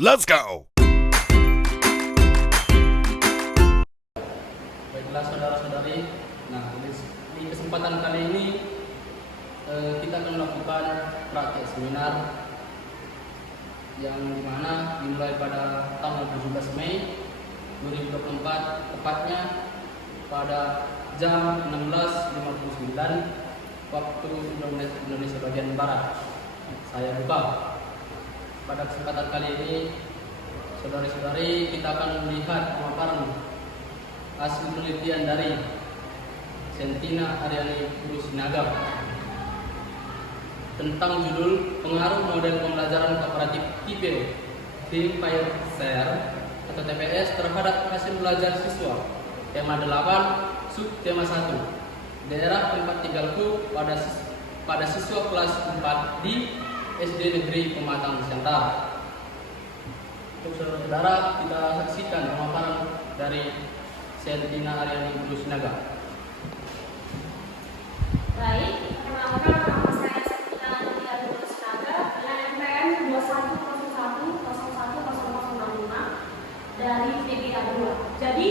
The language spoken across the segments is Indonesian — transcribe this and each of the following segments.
Let's go! Baiklah saudara-saudari, nah di kesempatan kali ini kita akan melakukan praktek seminar yang dimana dimulai pada tanggal 17 Mei 2024, tepatnya pada jam 16.59 waktu Indonesia bagian Barat. Saya buka. Pada kesempatan kali ini, saudari-saudari, kita akan melihat pemaparan hasil penelitian dari Sentina Aryani Rusinaga tentang judul pengaruh model pembelajaran kooperatif tipe Team-Fire Share atau TPS terhadap hasil belajar siswa. Tema 8, subtema 1, daerah tempat tinggalku pada siswa kelas 4 di SD Negeri Pematang Siantar. Untuk saudara-saudara, kita saksikan pemaparan dari Sentina Aryani Rusinaga. Baik, perkenalkan nama saya Sentina Aryani Rusinaga dengan NPM 2101010065 dari PGA 2. Jadi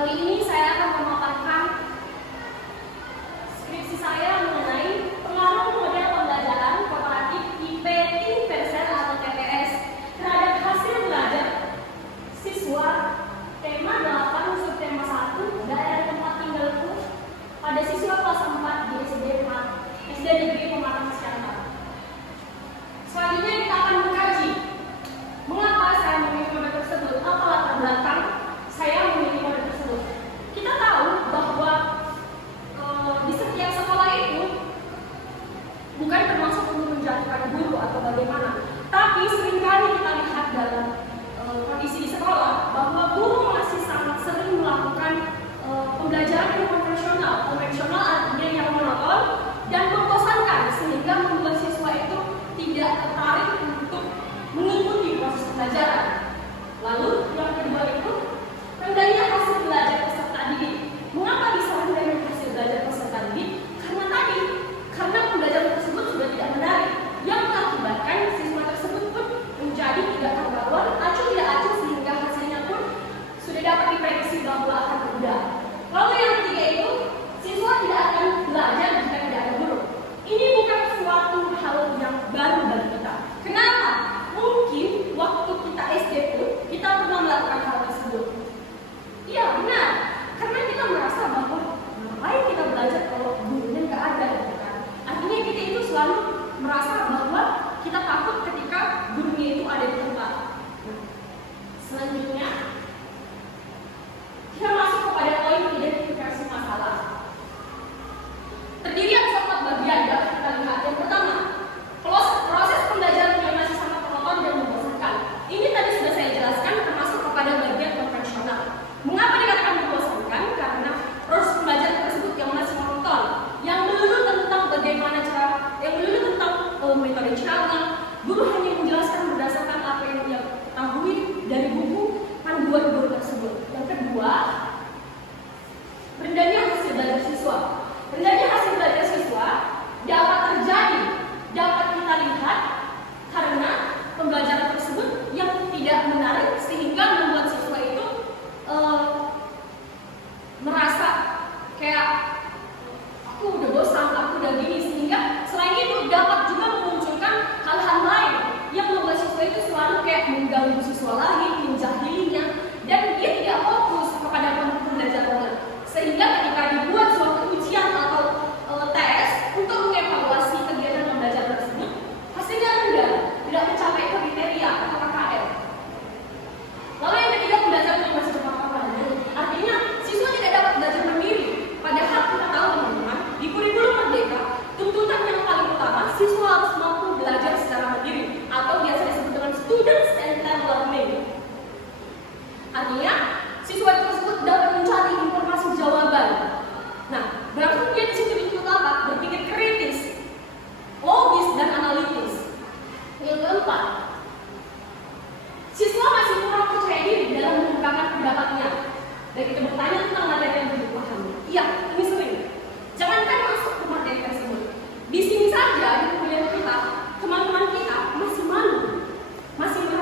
kali ini saya akan memaparkan skripsi saya mengenai pengaruh model pembelajaran kooperatif IP Team-Fire Share atau TPS terhadap hasil belajar siswa. Tema 8, subtema 1, daerah tempat tinggalku pada siswa kelas 4 di SD Negeri Pematang Siantar. Selanjutnya kita akan mengkaji mengapa saya memilih mode tersebut, apa latar belakang saya memilih mode tersebut. Kita tahu bahwa di setiap sekolah itu bukan termasuk untuk menjatuhkan guru atau bagaimana, tapi seringkali kita lihat dalam kondisi di sekolah bahwa guru masih sangat sering melakukan pembelajaran yang konvensional artinya yang monoton dan membosankan, sehingga membuat siswa itu tidak tertarik untuk mengikuti proses pembelajaran. Lalu yang kedua itu rendahnya hasil belajar peserta didik. Mengapa bisa rendahnya hasil belajar peserta didik? Karena pembelajaran tersebut sudah tidak menarik, yang mengakibatkan siswa tersebut pun menjadi tidak terbaruan, acuh tidak acuh, sehingga hasilnya pun sudah dapat diprediksi bahwa akan mudah. Lalu yang ketiga itu, siswa tidak akan belajar jika tidak ada guru. Ini bukan suatu hal yang baru bagi kita. Kenapa? Mungkin waktu kita SD pun kita pernah melakukan hal tersebut. Iya benar, karena kita merasa bahwa ngapain kita belajar kalau gurunya nggak ada, gitu kan? Artinya kita itu selalu merasa bahwa kita takut ketika gurunya itu ada di tempat. Selanjutnya kita masuk kepada poin identifikasi masalah. Terdiri atas 4 bagian. Dapat kita lihat. Yang pertama, proses pembelajaran yang masih sangat monoton dan membosankan. Ini tadi sudah saya jelaskan, termasuk kepada bagian konvensional. Mengapa dikatakan membosankan? Karena proses pembelajaran tersebut yang masih monoton, yang melulu tentang bagaimana cara, yang melulu tentang metode cara. Guru hanya menjelaskan berdasarkan apa yang dia ketahui dari buku panduan guru tersebut. Yang kedua, rendahnya hasil belajar siswa. Rendahnya hasil belajar siswa dapat terjadi, dapat kita lihat karena pembelajaran tersebut yang tidak menarik, sehingga membuat siswa itu merasa kayak aku udah bosan, aku udah gini, sehingga selain itu dapat juga memunculkan hal-hal lain yang membuat siswa itu selalu kayak mengganggu siswa lain, menjahilinya, dan dia tidak fokus kepada pembelajarannya. Sehingga ketika dibuat suatu ujian atau tes untuk mengevaluasi kegiatan pembelajaran tersebut, hasilnya rendah, tidak mencapai kriteria atau KKM. Lalu yang ketiga, pembelajaran yang masih berpapar. Artinya siswa tidak dapat belajar mandiri. Padahal kita tahu teman-teman, di kurikulum Merdeka, tuntutan yang paling utama siswa harus mampu belajar secara mandiri atau biasa disebut dengan students and learning. Artinya siswa tersebut dapat mencari informasi jawaban. Nah, berarti dia di situ dituntut apa? Berpikir kritis, logis dan analitis. Yang keempat, siswa masih kurang percaya diri dalam mengungkapkan pendapatnya. Dan kita bertanya tentang materi yang belum dipahami. Iya, ini sering. Jangankan masuk ke materi tersebut, di sini saja di kuliah kita, teman-teman kita masih malu, masih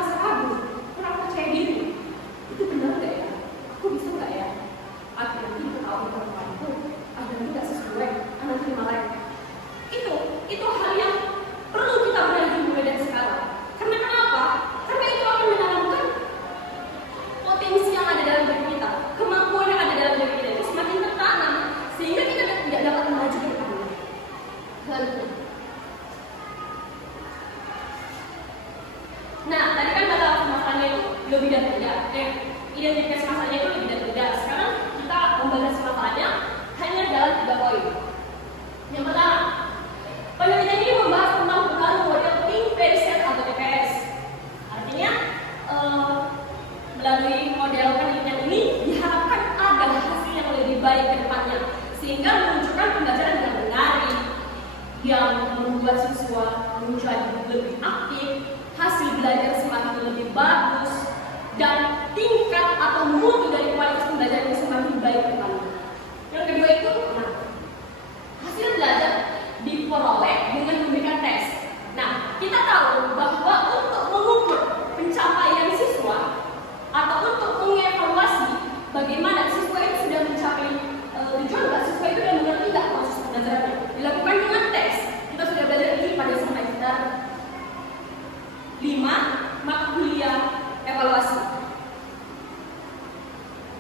lebih dan tidak. Identifikasi masalahnya itu lebih dan tidak. Sekarang kita membahas masalahnya hanya dalam 3 poin. Yang pertama, penelitian ini membahas tentang pengaruh model think very set atau TPS. Artinya, melalui model penelitian ini diharapkan ada hasil yang lebih baik ke depannya, sehingga menunjukkan pembelajaran yang menarik, yang membuat siswa menjadi lebih aktif, hasil belajar semakin lebih bagus, dan tingkat atau mutu dari kualitas pembelajaran yang semakin baik ke depannya. Yang kedua itu, hasil belajar diperoleh dengan memberikan tes. Nah, kita tahu bahwa untuk mengukur pencapaian siswa atau untuk mengevaluasi bagaimana siswa itu sudah mencapai tujuan, siswa itu sudah mengerti tidak proses pembelajarannya, dilakukan dengan tes. Kita sudah belajar ini pada semester 5 mata kuliah evaluasi.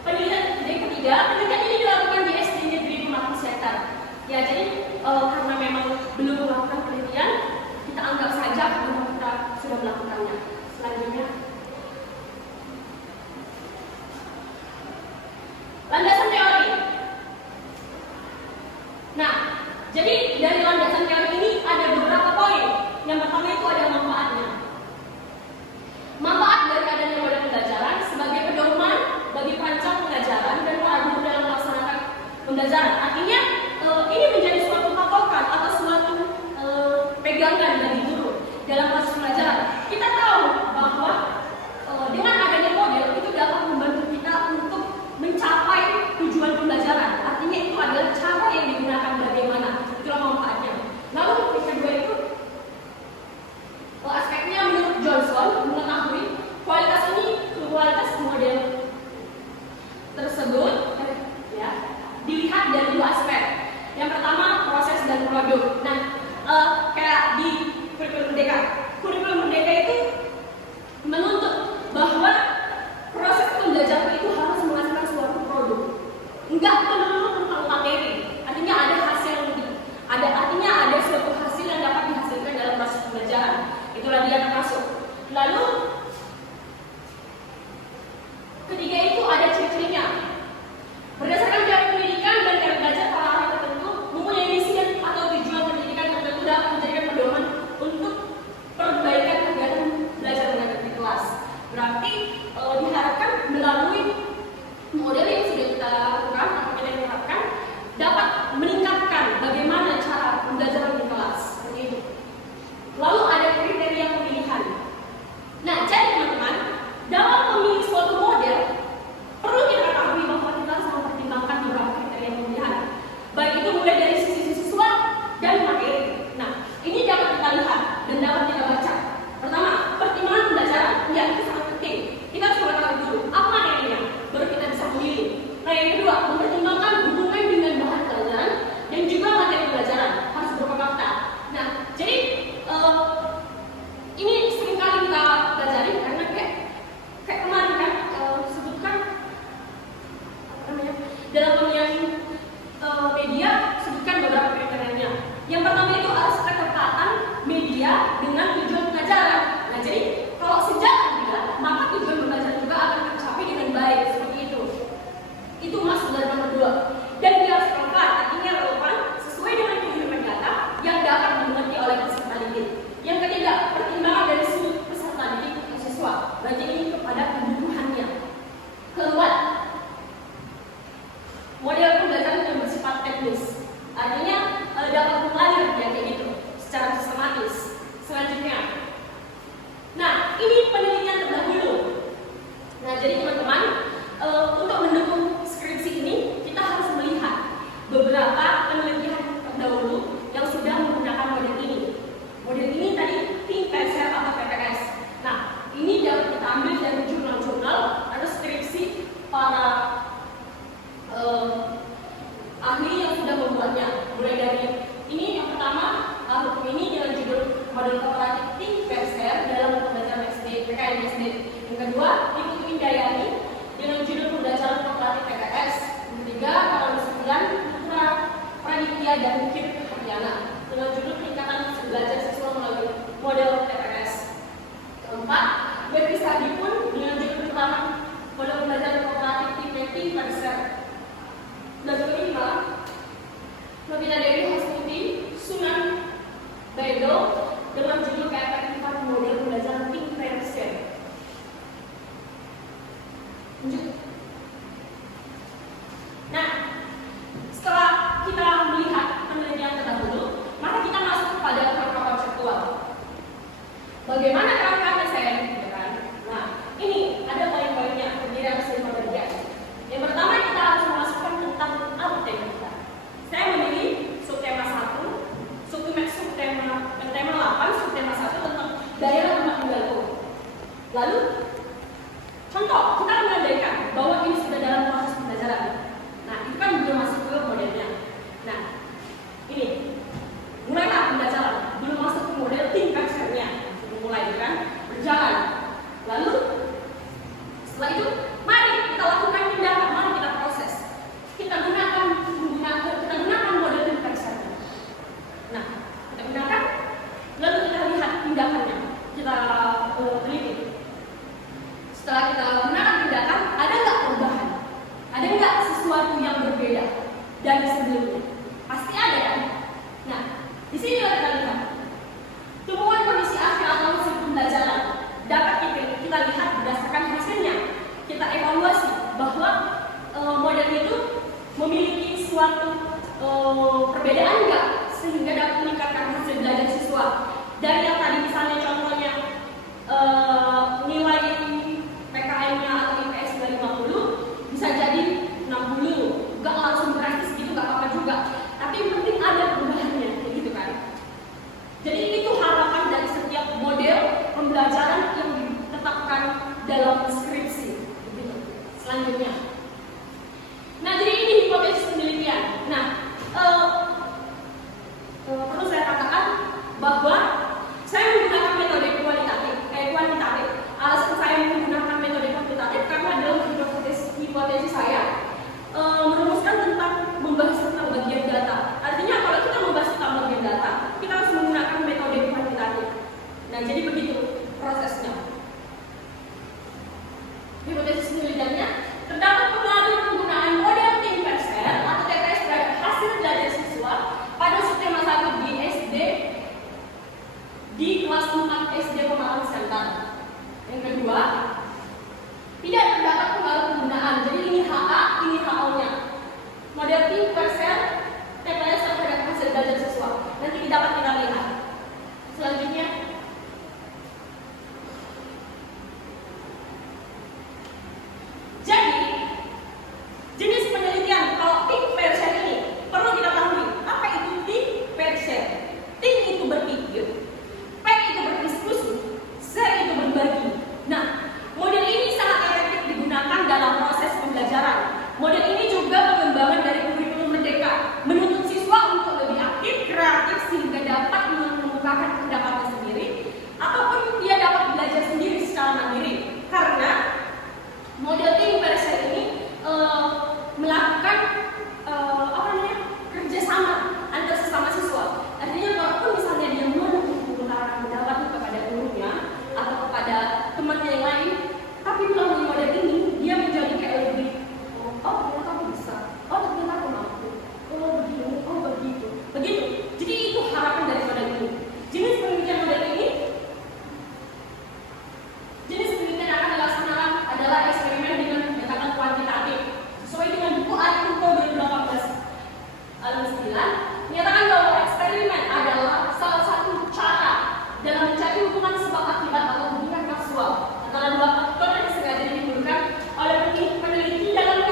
Penelitian yang ketiga, penelitian ini dilakukan di SD Negeri Pematang Siantar. Ya, jadi karena memang belum melakukan penelitian, kita anggap saja bahwa kita sudah melakukannya. Selanjutnya, landasan teori. Nah, jadi dari landasan teori ini ada beberapa poin. Yang pertama itu ada manfaatnya. Manfaat dari adanya model pembelajaran sebagai pedoman bagi perancang pembelajaran dan para guru dalam melaksanakan pembelajaran. Artinya ini menjadi suatu patokan atau suatu pegangan bagi guru dalam proses pembelajaran. Kita tahu bahwa dengan adanya model itu dapat membantu kita untuk mencapai tujuan pembelajaran. Artinya itu adalah cara yang digunakan bagaimana. Itulah manfaatnya. Lalu yang kedua itu aspeknya menurut Johnson mengetahui kualitas model tersebut ya dilihat dari 2 aspek. Yang pertama proses dan produk. Nah, kayak di kurikulum merdeka itu menuntut bahwa proses pembelajaran itu harus menghasilkan suatu produk. Enggak melulu tentang materi. Artinya ada hasil artinya ada suatu hasil yang dapat dihasilkan dalam proses pembelajaran. Itulah dia termasuk. Lalu ketiga itu ada ciri-cirinya. Berdasarkan teori pendidikan dan teori belajar para orang tertentu mempunyai misi atau tujuan pendidikan tertentu dapat menjadikan pedoman untuk perbaikan kegiatan belajar mengajar di kelas. Berarti diharapkan melalui model yang sudah kita lakukan atau kita terapkan dapat meningkatkan bagaimana cara pembelajaran di kelas. Seperti itu. Lalu ada kriteria pemilihan. Nah, jadi teman-teman, dalam memilih suatu model perlu kita ketahui bahwa kita harus mempertimbangkan beberapa kriteria pemilihan. Baik itu mulai dari sisi siswa dan materi. Nah, ini dapat kita lihat dan dapat kita baca. Pertama, pertimbangan pembelajaran. Ya, itu sangat penting. Kita harus mengetahui dulu apa materinya, baru kita bisa memilih. Nah, yang kedua, mempertimbangkan hubungan dengan bahan pelajaran dan juga materi pelajaran. Harus berupa fakta. Nah, jadi ini seringkali kita pelajari karena kayak kemarin kan sebutkan dalam pemilihan media sebutkan beberapa kriterianya. Yang pertama itu harus ketepatan media dengan tujuan pembelajaran. Nah, jadi kalau sejalan juga, maka tujuan pembelajaran juga akan tercapai dengan baik seperti itu. Itu masuk dari nomor 2. Dan dia harus relevan, artinya relevan sesuai dengan kehidupan nyata yang dapat dimengerti oleh peserta didik. Yang ketiga, pertimbangan dari sudut peserta didik atau siswa. Berarti ini kepada kebutuhannya. Keempat, model pembelajaran yang bersifat teknis. Artinya dapat mengalir ya kayak gitu secara sistematis. Selanjutnya, nah ini penelitian terdahulu. Nah, jadi teman-teman, untuk mendukung skripsi ini kita harus melihat beberapa penelitian terdahulu yang sudah menggunakan model ini. Model ini tadi think very set atau TPS. Nah, ini dapat kita ambil dari jurnal-jurnal atau skripsi para ahli yang sudah membuatnya. Mulai dari ini yang pertama, hukum ini dengan judul model kooperatif think very set dalam pembelajaran SD, PKN SD. Yang kedua, Ibu Indayani dengan judul pembelajaran kooperatif PKS. Yang ketiga, Para Nusulan Putra Praditya dan Kip Haryana dengan judul peningkatan belajar siswa melalui model TPS. Keempat, Betty Sadipun dengan judul tim persen. Dan kelima, Nobita Dewi Hasmuti Sunan Bedo dengan judul keefektifan model pembelajaran tim persen. Lanjut. Nah, setelah kita melihat penelitian terdahulu, maka kita masuk kepada kerangka konseptual. Bagaimana kerangka TSN? Ya kan? Nah, ini ada poin-poinnya terdiri atas 5 bagian. Yang pertama, kita harus memasukkan tentang apa tema kita. Saya memilih subtema 1, tema 8, subtema 1 tentang daerah rumah tinggalku. Lalu, contoh, kita mengandaikan bahwa ini sudah dalam proses pembelajaran. Nah, itu kan belum masuk ke modelnya. Nah, ini mulailah pembelajaran, belum masuk ke model tim persennya. Mulai kan berjalan. Lalu setelah itu mari kita lakukan tindakan, mari kita proses. Kita gunakan model tim persen. Nah, kita gunakan, lalu kita lihat tindakannya, kita teliti. Setelah kita gunakan tindakan, ada nggak perubahan? Ada nggak sesuatu yang berbeda dari sebelumnya? Pasti ada kan? Nah, di sini kita lihat temuan kondisi akhir atau hasil pembelajaran dapat kita lihat berdasarkan hasilnya. Kita evaluasi bahwa model itu memiliki suatu perbedaan enggak sehingga dapat meningkatkan hasil belajar siswa. Dari yang tadi misalnya contohnya nilai PKM-nya atau IPS 250 bisa jadi 60, enggak langsung drastis gitu, enggak apa-apa juga. Tapi yang penting ada perubahannya, kayak gitu kan. Jadi itu harapan dari setiap model pembelajaran yang ditetapkan dalam skripsi. Begitu. Selanjutnya. Nah, jadi ini hipotesis penelitian. Nah, perlu saya katakan bahwa saya menggunakan metode kuantitatif. Alasan saya menggunakan metode kuantitatif karena dalam hipotesis saya merumuskan tentang membahas tentang bagian data. Artinya kalau kita membahas tentang bagian data, kita harus menggunakan metode kuantitatif. Nah, jadi begitu prosesnya. Hipotesis penelitiannya terdapat pengaruh penggunaan model tim persen atau TPS terhadap hasil belajar siswa pada subtema 1 di SD di kelas 4 SD Pemalang Center. Yang kedua, tidak terdapat pengaruh penggunaan. Jadi ini HA, ini HO-nya. Model tim persen TPS terhadap hasil belajar siswa. Nanti dapat kita lihat. Selanjutnya, jadi jenis penelitian kalau tim persen ini perlu kita ketahui apa itu tim persen. Tim itu berpikir, P itu berdiskusi, C itu berbagi. Nah, model ini sangat efektif digunakan dalam proses pembelajaran. Model ini juga pengembangan dari kurikulum Merdeka, menuntut siswa untuk lebih aktif, kreatif sehingga dapat mengemukakan pendapatnya sendiri ataupun dia dapat belajar sendiri secara mandiri. Karena model tim persen ini melakukan kerjasama antar sesama siswa. Artinya kalau misalnya dia mau mengutarakan pendapat kepada gurunya atau kepada temannya yang lain, tapi melalui model ini dia menjadi kayak lebih ternyata aku bisa, ternyata aku mampu, begini, begitu, begitu. Jadi itu harapan dari model ini. Jenis penelitian model ini, jenis penelitian yang akan dilaksanakan adalah eksperimen dengan pendekatan kuantitatif sesuai dengan buku Arifurto 2018 Alam 9 menyatakan bahwa eksperimen adalah salah satu cara dalam mencari hubungan sebab akibat atau hubungan kasual antara dua faktor yang sengaja ditimbulkan oleh peneliti dalam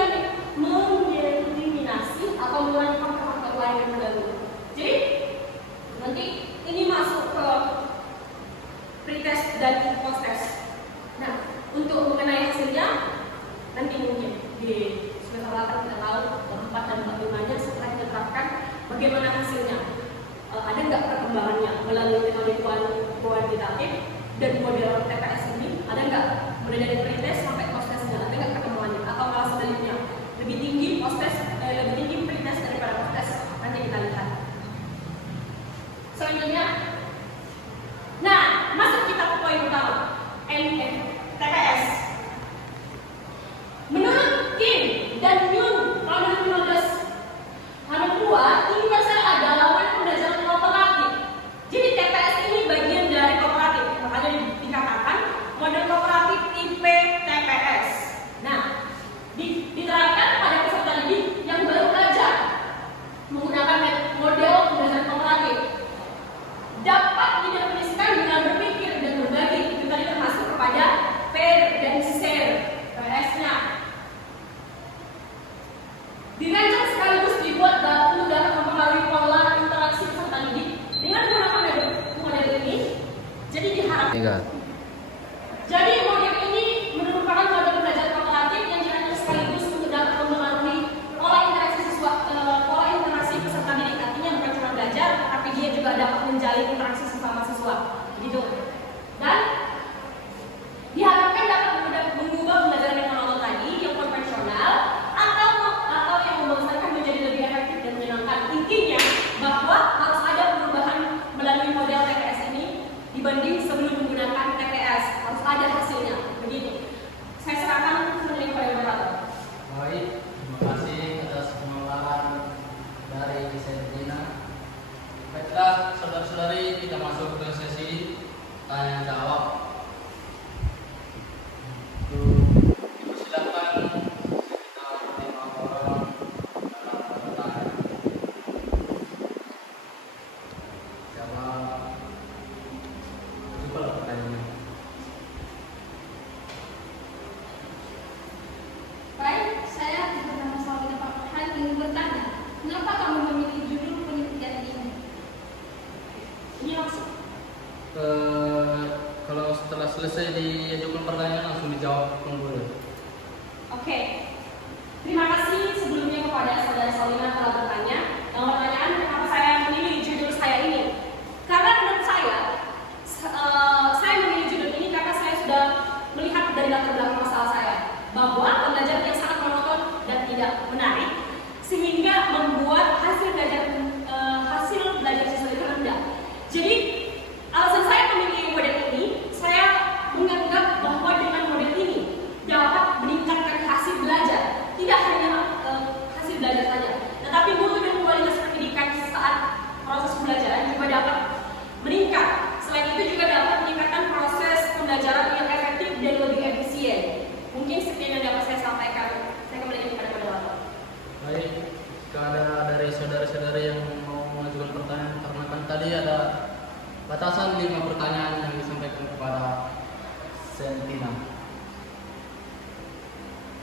mengeliminasi atau melakukan faktor lain yang terganggu. Jadi nanti ini masuk ke pretest dan post-test. Nah, untuk mengenai hasilnya nanti mungkin di semester 8 kita tahu 4 dan 45-nya setelah kita terapkan bagaimana hasilnya. Ada nggak perkembangannya melalui metode kuantitatif dan model TPS ini? Ada nggak mulai dari pretest sampai post-testnya? Ada nggak perkembangannya? Atau malah sebaliknya lebih tinggi lebih tinggi pretest daripada post-test? Nanti kita lihat. Selanjutnya, nah masuk kita ke poin utama TPS. Menurut Kim diajukan pertanyaan langsung dijawab dulu. Oke. Terima kasih sebelumnya kepada saudara Solina telah bertanya. Yang pertanyaan kenapa saya memilih judul saya ini? Karena menurut saya memilih judul ini karena saya sudah melihat dari latar belakang masalah saya bahwa pembelajaran yang sangat monoton dan tidak menarik sehingga membuat hasil belajar siswa itu rendah. Jadi alasan saya memilih model ini, saya menganggap bahwa dengan model ini dapat meningkatkan hasil belajar, tidak hanya hasil belajar saja, tetapi mutu dan kualitas pendidikan saat proses pembelajaran juga dapat meningkat. Selain itu juga dapat meningkatkan proses pembelajaran yang efektif dan lebih efisien. Mungkin sekian yang dapat saya sampaikan. Saya kembali kepada moderator. Baik, jika ada dari saudara-saudara yang mau mengajukan pertanyaan, karena kan tadi ada batasan 5 pertanyaan yang disampaikan kepada Sentina.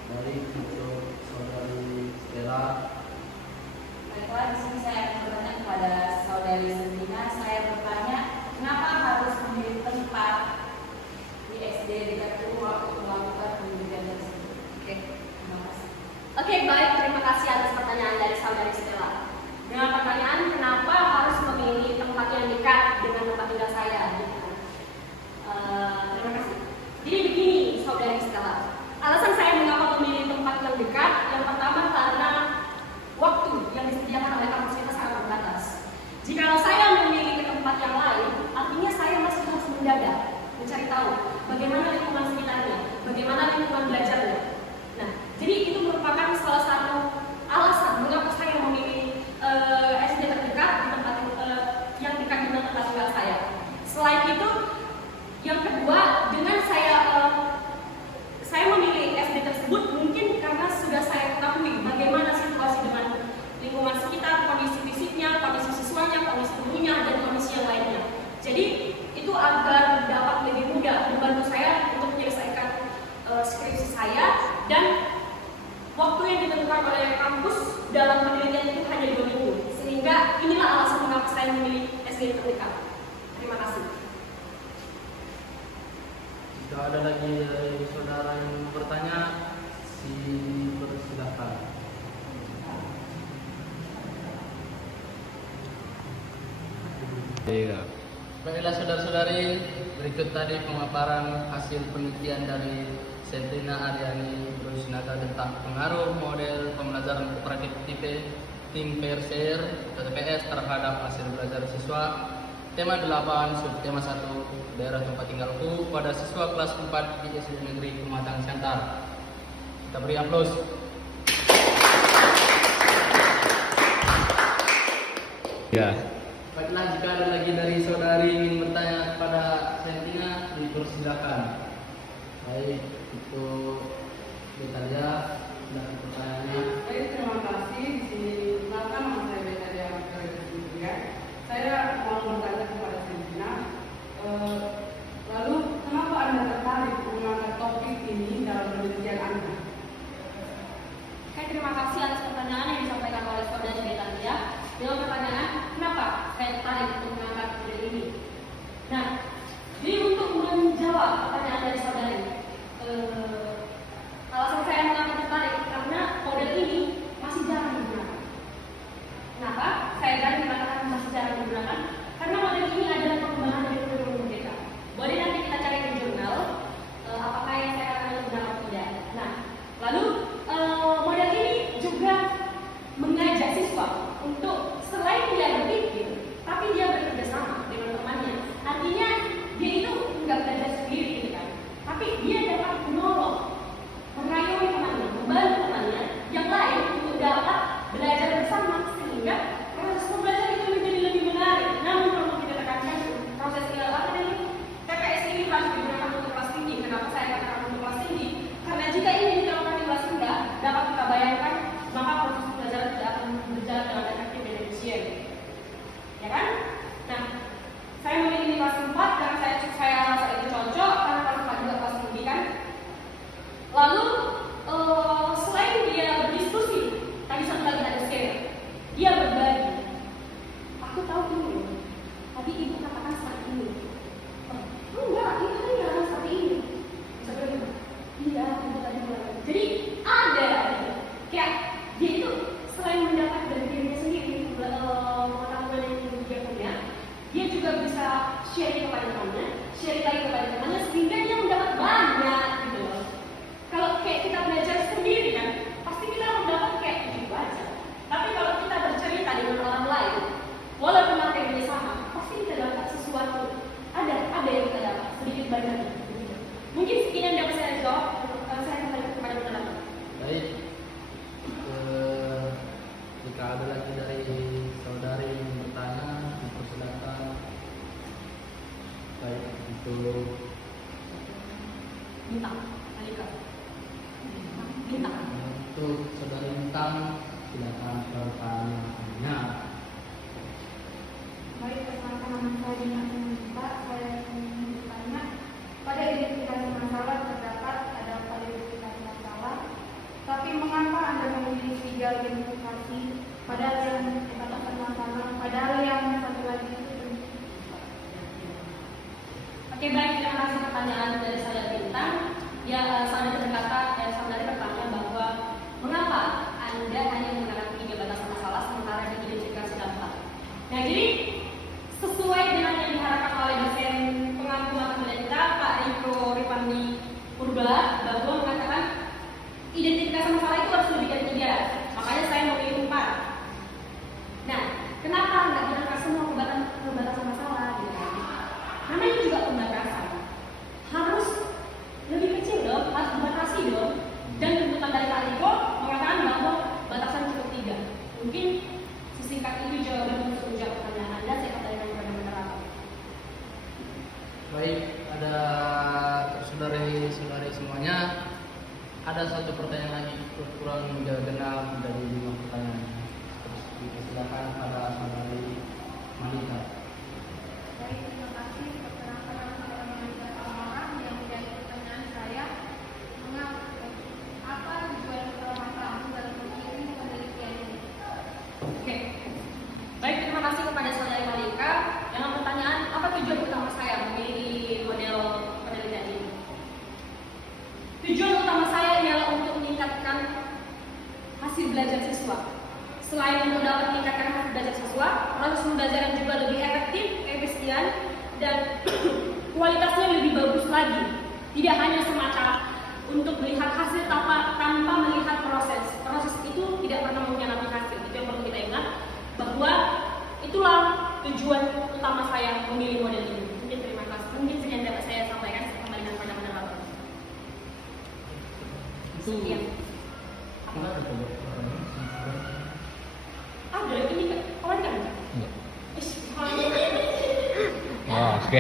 Baik, untuk saudari Stella. Baiklah, di sini saya akan bertanya kepada saudari Sentina. Saya bertanya, kenapa harus memilih tempat di SD dekat rumah untuk melakukan pendidikan tersebut? Oke, terima kasih. Oke, baik. Terima kasih atas pertanyaan dari saudari Stella. Dengan pertanyaan, kenapa harus memilih tempat yang dekat dengan tempat tinggal saya? Terima kasih. Jadi begini, saudari Stella. Alasan saya mengapa memilih tempat yang dekat, yang pertama karena waktu yang disediakan oleh kampus kita sangat terbatas. Jika saya memilih ke tempat yang lain, artinya saya masih harus mendadak, mencari tahu bagaimana lingkungan sekitarnya, bagaimana lingkungan belajarnya. Nah, jadi itu merupakan salah satu alasan mengapa saya memilih SD terdekat di tempat yang dekat dengan tempat tinggal saya. Selain itu, yang kedua, dengan saya memilih SD tersebut mungkin karena sudah saya ketahui bagaimana situasi dengan lingkungan sekitar, kondisi fisiknya, kondisi siswanya, kondisi gurunya, dan kondisi yang lainnya. Jadi itu agar dapat lebih mudah membantu saya untuk menyelesaikan skripsi saya, dan waktu yang ditentukan oleh kampus dalam penelitian itu hanya 2 minggu. Sehingga inilah alasan mengapa saya memilih SD terdekat. Terima kasih. Jika ada lagi dari saudara yang bertanya, dipersilakan. Iya. Baiklah saudara-saudari, berikut tadi pemaparan hasil penelitian dari Sentina Aryani Rusnaka tentang pengaruh model pembelajaran kooperatif tipe tim PRCR atau TPS terhadap hasil belajar siswa. Tema 8, subtema 1, daerah tempat tinggalku pada siswa kelas 4 di SD Negeri Pematang Siantar. Kita beri aplaus. Ya. Baiklah, jika ada lagi dari saudari ingin bertanya kepada Sentina, dipersilakan. Baik, itu Betalia dan pertanyaannya. Baik, terima kasih. Di sini perkenalkan nama saya Betalia Margarita. Saya mau bertanya kepada Sentina. Lalu, kenapa Anda tertarik mengangkat topik ini dalam penelitian Anda? Oke, terima kasih atas pertanyaan yang disampaikan oleh saudari Betalia. Dengan pertanyaan, kenapa saya tertarik untuk mengangkat ide ini? Nah, jadi untuk menjawab pertanyaan dari saudari, alasan saya mengapa tertarik karena model ini masih jarang digunakan. Kenapa? Saya tadi mengatakan masih jarang digunakan karena model ini adalah pengembangan dari kurikulum merdeka. Bintang, Alika. Bintang. Untuk saudari Bintang, silakan pertanyaannya. Baik, perkenalkan nama saya Dina Sinta. Saya ingin bertanya, pada identifikasi masalah terdapat ada pada identifikasi masalah, tapi mengapa Anda memilih 3 identifikasi padahal yang dikatakan masalah, padahal yang satu lagi itu Oke, baik, terima kasih pertanyaan dari saudara Bintang. Ya, saudara bertanya bahwa mengapa Anda hanya menggunakan 3 batasan masalah sementara di identifikasi dampak. Nah, jadi sesuai dengan yang diharapkan oleh dosen pengampu matematika Pak Riko Rifandi Purba bahwa mengatakan identifikasi masalah itu harus lebih dari 3. Makanya saya memilih 4. Nah, kenapa nggak gunakan semua pembatasan masalah? Gitu. Karena ini juga pembatasan. Harus lebih kecil dong, harus dibatasi dong. Dan tuntutan dari Pak Riko mengatakan bahwa batasan cukup 3. Mungkin sesingkat itu jawaban untuk menjawab pertanyaan Anda. Saya katakan kepada menerapkan. Baik, ada saudari semuanya. Ada satu pertanyaan lagi, kurang genap dari 5 pertanyaan. Terus silakan pada saudari Malika. Baik, terima kasih. Perkenalkan nama saya Malika Salmara. Yang menjadi pertanyaan saya, apa tujuan utama kamu dalam memilih penelitian ini? Oke. Baik, terima kasih kepada saudari Malika. Dengan pertanyaan, apa tujuan utama saya memilih model penelitian ini? Tujuan utama saya ialah untuk meningkatkan hasil belajar siswa. Selain untuk dapat meningkatkan hasil belajar siswa, proses pembelajaran juga lebih efektif, efisien, dan kualitasnya lebih bagus lagi. Tidak hanya semata untuk melihat hasil tanpa melihat proses. Proses itu tidak pernah mengkhianati hasil. Itu yang perlu kita ingat, bahwa itulah tujuan utama saya memilih model ini. Mungkin terima kasih. Mungkin sekian dapat saya sampaikan. Saya kembalikan pada penerbangan. Itu Sekian. enggak ada coba. Ada ini kawan kan? Enggak. Ish, Oh, oke.